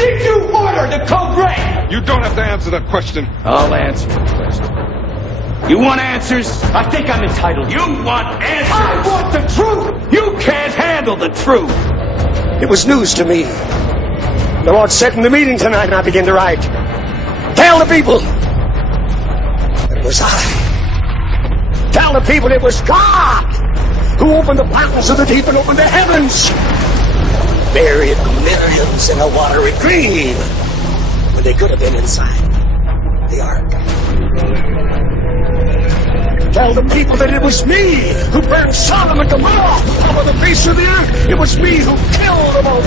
Did you order the code red? You don't have to answer that question. I'll answer the question. You want answers? I think I'm entitled. You want answers? I want the truth! You can't handle the truth! It was news to me. The Lord said in the meeting tonight, and I began to write, tell the people that it was I. Tell the people it was God who opened the fountains of the deep and opened the heavens. Buried millions in a watery grave when they could have been inside the ark. Tell the people that it was me who burned Sodom and Gomorrah over the face of the earth. It was me who killed them all.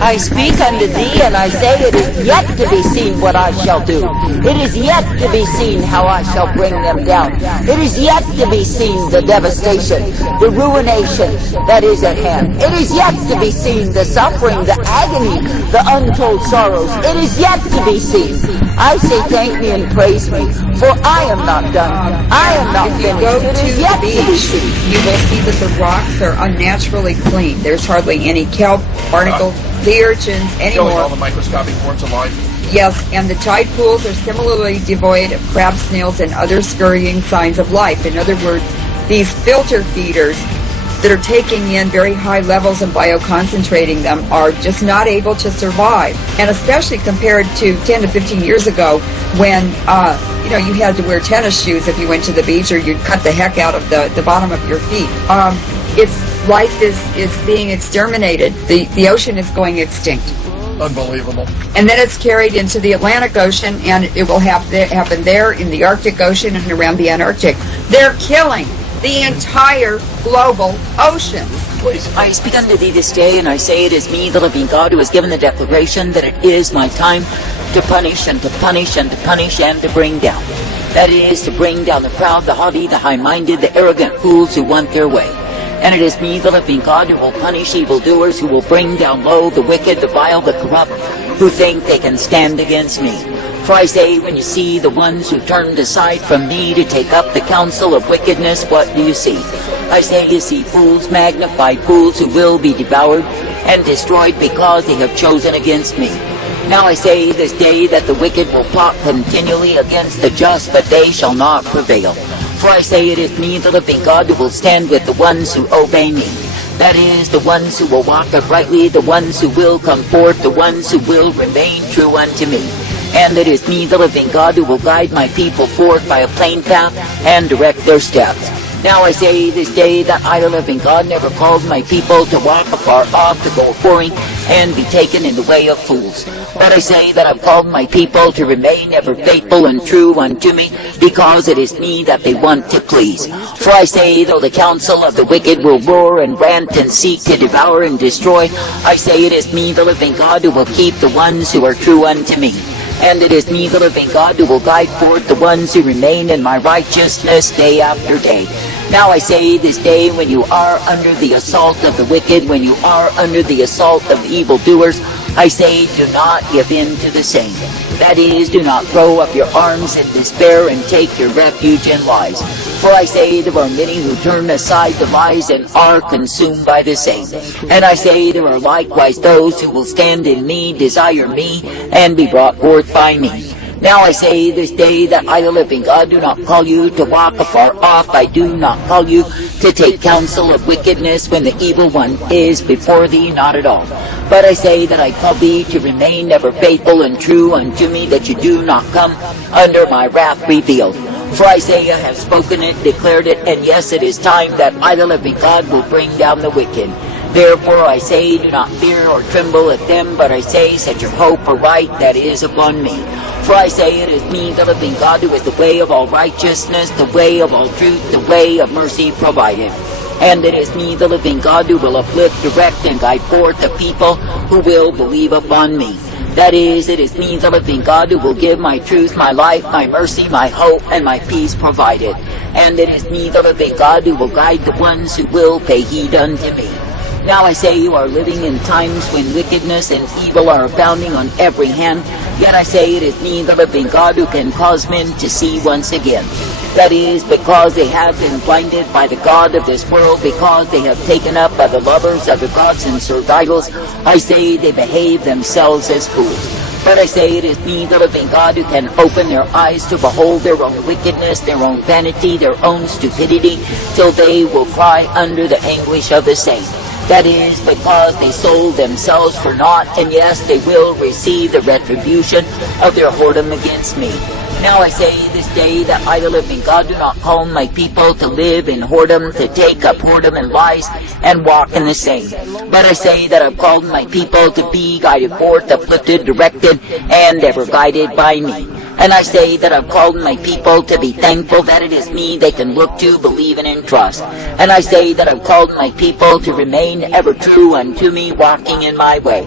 I speak unto thee, and I say, it is yet to be seen what I shall do. It is yet to be seen how I shall bring them down. It is yet to be seen the devastation, the ruination that is at hand. It is yet to be seen the suffering, the agony, the untold sorrows. It is yet to be seen. I say thank me and praise me, for I am not done. I am not finished. It is yet to be seen. You will see that the rocks are unnaturally clean. There's hardly any kelp, barnacles, sea urchins anymore. Showing all the microscopic forms of life. Yes, and the tide pools are similarly devoid of crab, snails, and other scurrying signs of life. In other words, these filter feeders that are taking in very high levels and bioconcentrating them are just not able to survive. And especially compared to 10 to 15 years ago when, you had to wear tennis shoes if you went to the beach, or you'd cut the heck out of the bottom of your feet. Life is being exterminated. The ocean is going extinct. Unbelievable. And then it's carried into the Atlantic Ocean, and it will happen there, in the Arctic Ocean, and around the Antarctic. They're killing the entire global oceans. I speak unto thee this day, and I say, it is me, the living God, who has given the declaration that it is my time to punish and to punish and to punish and to bring down. That is, to bring down the proud, the haughty, the high-minded, the arrogant fools who want their way. And it is me, the living God, who will punish evildoers, who will bring down low the wicked, the vile, the corrupt, who think they can stand against me. For I say, when you see the ones who turned aside from me to take up the counsel of wickedness, what do you see? I say, you see fools, magnified fools, who will be devoured and destroyed because they have chosen against me. Now I say this day that the wicked will plot continually against the just, but they shall not prevail. For I say, it is me, the living God, who will stand with the ones who obey me. That is, the ones who will walk uprightly, the ones who will come forth, the ones who will remain true unto me. And it is me, the living God, who will guide my people forth by a plain path and direct their steps. Now I say this day that I, the living God, never called my people to walk afar off, to go a-whoring, and be taken in the way of fools. But I say that I've called my people to remain ever faithful and true unto me, because it is me that they want to please. For I say, though the counsel of the wicked will roar and rant and seek to devour and destroy, I say it is me, the living God, who will keep the ones who are true unto me. And it is me, the living God, who will guide forth the ones who remain in my righteousness day after day. Now I say this day, when you are under the assault of the wicked, when you are under the assault of evildoers, I say, do not give in to the same. That is, do not throw up your arms in despair and take your refuge in lies. For I say, there are many who turn aside the lies and are consumed by the same. And I say, there are likewise those who will stand in me, desire me, and be brought forth by me. Now I say this day that I, the living God, do not call you to walk afar off. I do not call you to take counsel of wickedness when the evil one is before thee, not at all. But I say that I call thee to remain ever faithful and true unto me, that you do not come under my wrath revealed. For I say, I have spoken it, declared it, and yes, it is time that I, the living God, will bring down the wicked. Therefore I say, do not fear or tremble at them, but I say, set your hope aright that is upon me. For I say, it is me, the living God, who is the way of all righteousness, the way of all truth, the way of mercy provided. And it is me, the living God, who will uplift, direct, and guide forth the people who will believe upon me. That is, it is me, the living God, who will give my truth, my life, my mercy, my hope, and my peace provided. And it is me, the living God, who will guide the ones who will pay heed unto me. Now I say, you are living in times when wickedness and evil are abounding on every hand. Yet I say, it is me, the living God, who can cause men to see once again. That is because they have been blinded by the god of this world, because they have taken up by the lovers of the gods and served idols. I say they behave themselves as fools. But I say it is me, the living God, who can open their eyes to behold their own wickedness, their own vanity, their own stupidity, till they will cry under the anguish of the same. That is because they sold themselves for naught, and yes, they will receive the retribution of their whoredom against me. Now I say this day that I, the living God, do not call my people to live in whoredom, to take up whoredom and lies, and walk in the same. But I say that I've called my people to be guided forth, uplifted, directed, and ever guided by me. And I say that I've called my people to be thankful that it is me they can look to, believe in, and trust. And I say that I've called my people to remain ever true unto me, walking in my way.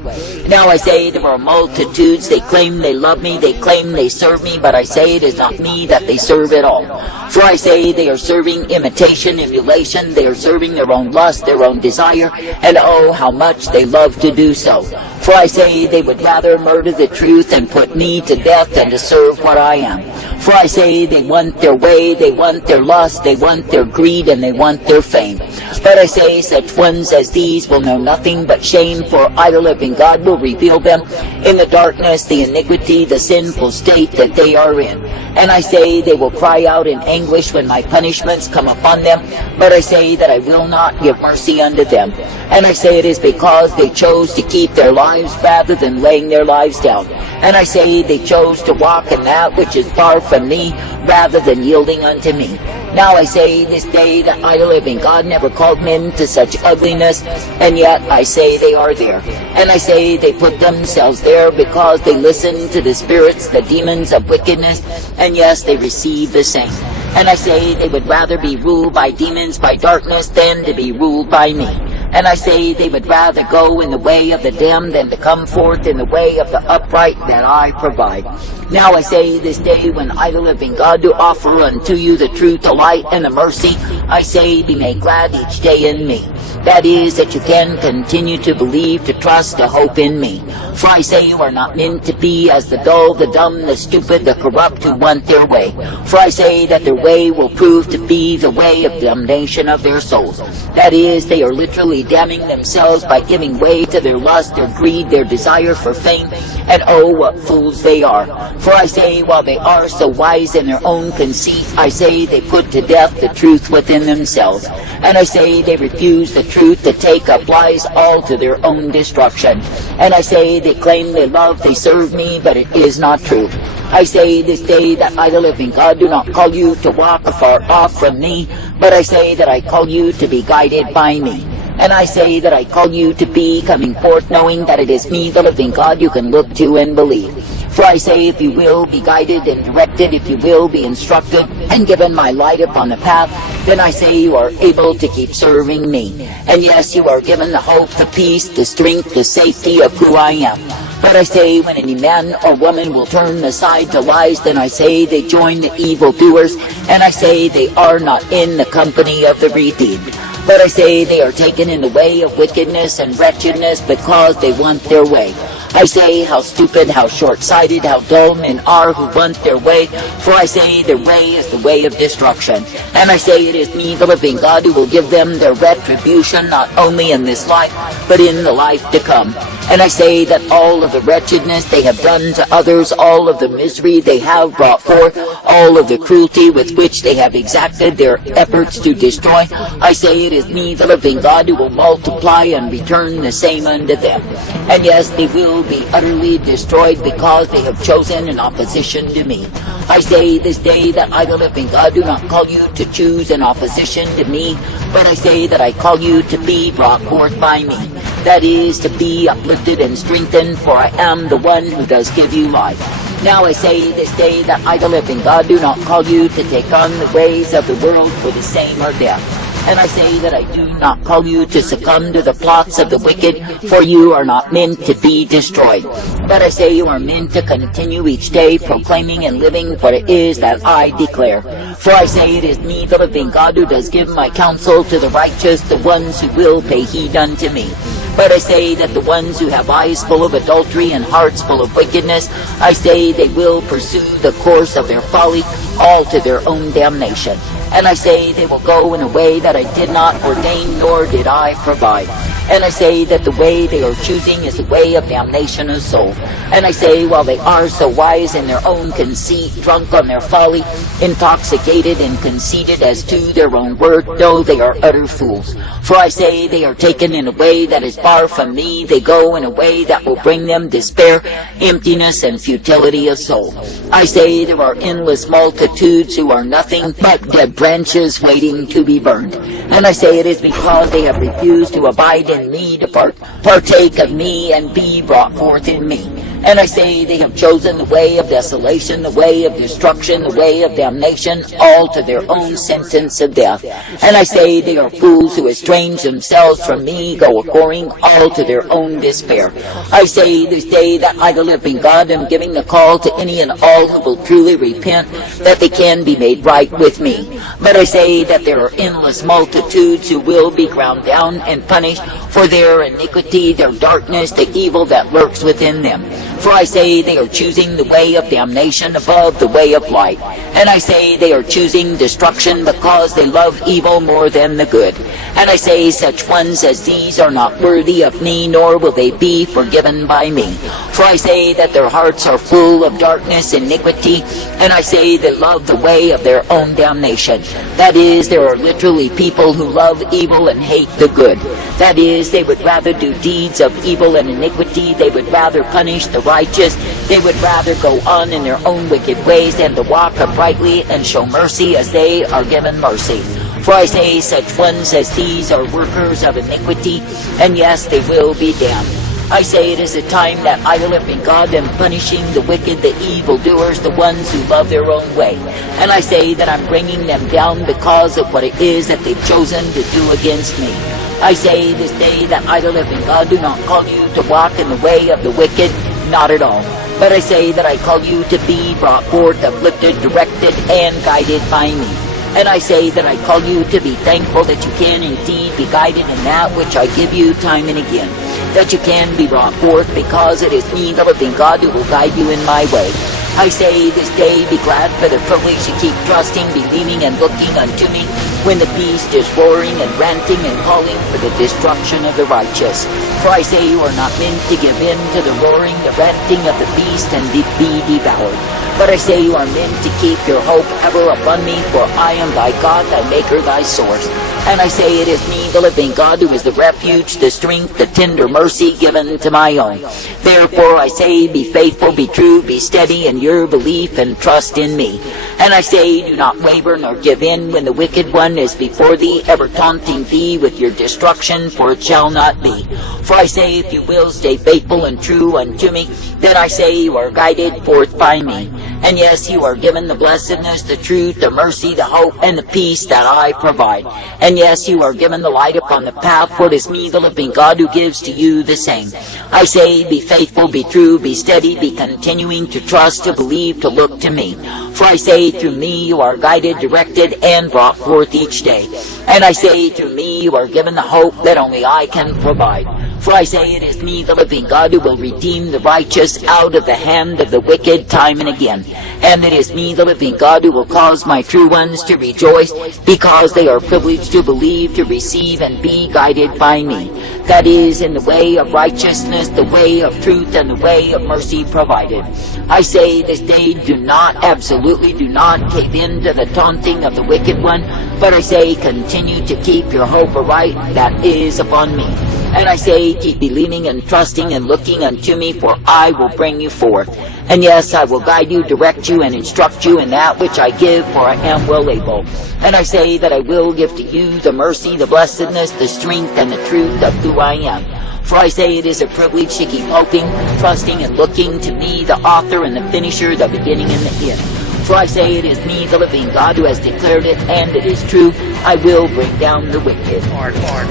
Now I say there are multitudes, they claim they love me, they claim they serve me, but I say it is not me that they serve at all. For I say they are serving imitation, emulation, they are serving their own lust, their own desire, and oh, how much they love to do so. For I say they would rather murder the truth and put me to death than to serve what I am. For I say they want their way, they want their lust, they want their greed, and they want their fame. But I say such ones as these will know nothing but shame, for I, the living God, will reveal them in the darkness, the iniquity, the sinful state that they are in. And I say they will cry out in anguish when my punishments come upon them, but I say that I will not give mercy unto them. And I say it is because they chose to keep their lives rather than laying their lives down. And I say they chose to walk in that which is far from me rather than yielding unto me. Now I say this day that I, the living God, never called men to such ugliness, and yet I say they are there. And I say they put themselves there because they listen to the spirits, the demons of wickedness, and yes, they receive the same. And I say they would rather be ruled by demons, by darkness, than to be ruled by me. And I say they would rather go in the way of the damned than to come forth in the way of the upright that I provide. Now I say this day when I, the living God, do offer unto you the truth, the light, and the mercy, I say be made glad each day in me. That is, that you can continue to believe, to trust, to hope in me. For I say you are not meant to be as the dull, the dumb, the stupid, the corrupt who want their way. For I say that their way will prove to be the way of damnation of their souls. That is, they are literally damning themselves by giving way to their lust, their greed, their desire for fame, and oh, what fools they are. For I say, while they are so wise in their own conceit, I say they put to death the truth within themselves. And I say they refuse the truth, to take up lies, all to their own destruction. And I say they claim they love, they serve me, but it is not true. I say this day that I, the living God, do not call you to walk afar off from me, but I say that I call you to be guided by me. And I say that I call you to be coming forth knowing that it is me, the living God, you can look to and believe. For I say if you will be guided and directed, if you will be instructed and given my light upon the path, then I say you are able to keep serving me. And yes, you are given the hope, the peace, the strength, the safety of who I am. But I say when any man or woman will turn aside to lies, then I say they join the evildoers, and I say they are not in the company of the redeemed. But I say they are taken in the way of wickedness and wretchedness because they want their way. I say how stupid, how short-sighted, how dull men are who want their way, for I say their way is the way of destruction. And I say it is me, the living God, who will give them their retribution, not only in this life, but in the life to come. And I say that all of the wretchedness they have done to others, all of the misery they have brought forth, all of the cruelty with which they have exacted their efforts to destroy, I say it is me, the living God, who will multiply and return the same unto them. And yes, they will be utterly destroyed because they have chosen in opposition to me. I say this day that I, the living God, do not call you to choose in opposition to me, but I say that I call you to be brought forth by me. That is, to be uplifted and strengthened, for I am the one who does give you life. Now I say this day that I, the living God, do not call you to take on the ways of the world, for the same are death. And I say that I do not call you to succumb to the plots of the wicked, for you are not meant to be destroyed. But I say you are meant to continue each day proclaiming and living what it is that I declare. For I say it is me, the living God, who does give my counsel to the righteous, the ones who will pay heed unto me. But I say that the ones who have eyes full of adultery and hearts full of wickedness, I say they will pursue the course of their folly, all to their own damnation. And I say they will go in a way that I did not ordain, nor did I provide. And I say that the way they are choosing is the way of damnation of soul. And I say, while they are so wise in their own conceit, drunk on their folly, intoxicated and conceited as to their own word, no, they are utter fools. For I say they are taken in a way that is far from me. They go in a way that will bring them despair, emptiness, and futility of soul. I say there are endless multitudes who are nothing but dead branches waiting to be burned. And I say it is because they have refused to abide in me, to partake of me, and be brought forth in me. And I say they have chosen the way of desolation, the way of destruction, the way of damnation, all to their own sentence of death. And I say they are fools who estrange themselves from me, go a-whoring, all to their own despair. I say this day that I, the living God, am giving the call to any and all who will truly repent, that they can be made right with me. But I say that there are endless multitudes who will be ground down and punished for their iniquity, their darkness, the evil that lurks within them. For I say they are choosing the way of damnation above the way of light. And I say they are choosing destruction because they love evil more than the good. And I say such ones as these are not worthy of me, nor will they be forgiven by me. For I say that their hearts are full of darkness, iniquity, and I say they love the way of their own damnation. That is, there are literally people who love evil and hate the good. That is, they would rather do deeds of evil and iniquity. They would rather punish the righteous. They would rather go on in their own wicked ways than to walk uprightly and show mercy as they are given mercy. For I say such ones as these are workers of iniquity, and yes, they will be damned. I say it is a time that I, the living God, am punishing the wicked, the evildoers, the ones who love their own way. And I say that I'm bringing them down because of what it is that they've chosen to do against me. I say this day that I, the living God, do not call you to walk in the way of the wicked, not at all. But I say that I call you to be brought forth, uplifted, directed, and guided by me. And I say that I call you to be thankful that you can indeed be guided in that which I give you time and again. That you can be brought forth because it is me, the living God, who will guide you in my way. I say this day be glad for the privilege to keep trusting, believing, and looking unto me when the beast is roaring and ranting and calling for the destruction of the righteous. For I say you are not meant to give in to the roaring, the ranting of the beast and be devoured. But I say you are meant to keep your hope ever upon me, for I am thy God, thy maker, thy source. And I say it is me, the living God, who is the refuge, the strength, the tender mercy given to my own. Therefore I say, be faithful, be true, be steady in your belief and trust in me. And I say, do not waver nor give in when the wicked one is before thee, ever taunting thee with your destruction, for it shall not be. For I say, if you will stay faithful and true unto me, then I say you are guided forth by me. And yes, you are given the blessedness, the truth, the mercy, the hope, and the peace that I provide. And yes, you are given the light upon the path, for it is me, the living God, who gives to you the same. I say, be faithful, be true, be steady, be continuing to trust, to believe, to look to me. For I say, through me you are guided, directed, and brought forth each day. And I say, through me you are given the hope that only I can provide. For I say, it is me, the living God, who will redeem the righteous out of the hand of the wicked time and again. And it is me, the living God, who will cause my true ones to rejoice, because they are privileged to believe, to receive, and be guided by me. That is, in the way of righteousness, the way of truth, and the way of mercy provided. I say this day, do not, absolutely do not cave in to the taunting of the wicked one, but I say, continue to keep your hope aright, that is upon me. And I say, keep believing and trusting and looking unto me, for I will bring you forth. And yes, I will guide you, direct you, and instruct you in that which I give, for I am well able. And I say that I will give to you the mercy, the blessedness, the strength, and the truth of who I am. For I say it is a privilege to keep hoping, trusting, and looking to me, the author and the finisher, the beginning and the end. For I say it is me, the living God, who has declared it, and it is true. I will bring down the wicked.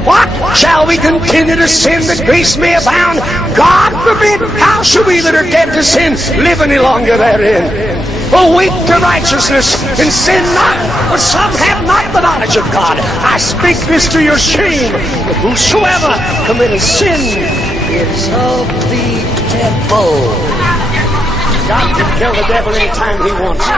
What? Shall we continue to sin that grace may abound? God forbid! How shall we that are dead to sin live any longer therein? Awake to righteousness and sin not, for some have not the knowledge of God. I speak this to your shame, that whosoever committeth sin is of the devil. God can kill the devil anytime he wants to.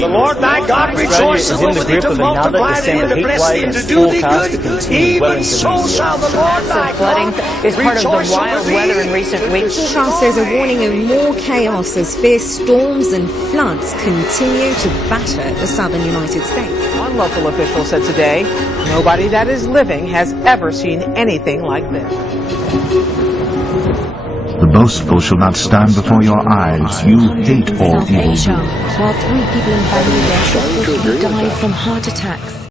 The Lord thy God rejoices over thee to multiply thee and to bless thee and to do thee good. Even so shall the Lord thy God is part of the wild weather in recent weeks. The forecast says a warning of more chaos as fierce storms and floods continue to batter the southern United States. One local official said today, nobody that is living has ever seen anything like this. The boastful shall not stand before your eyes. You hate all South evil. Asia, while 3 people in Bangladesh reportedly died from heart attacks.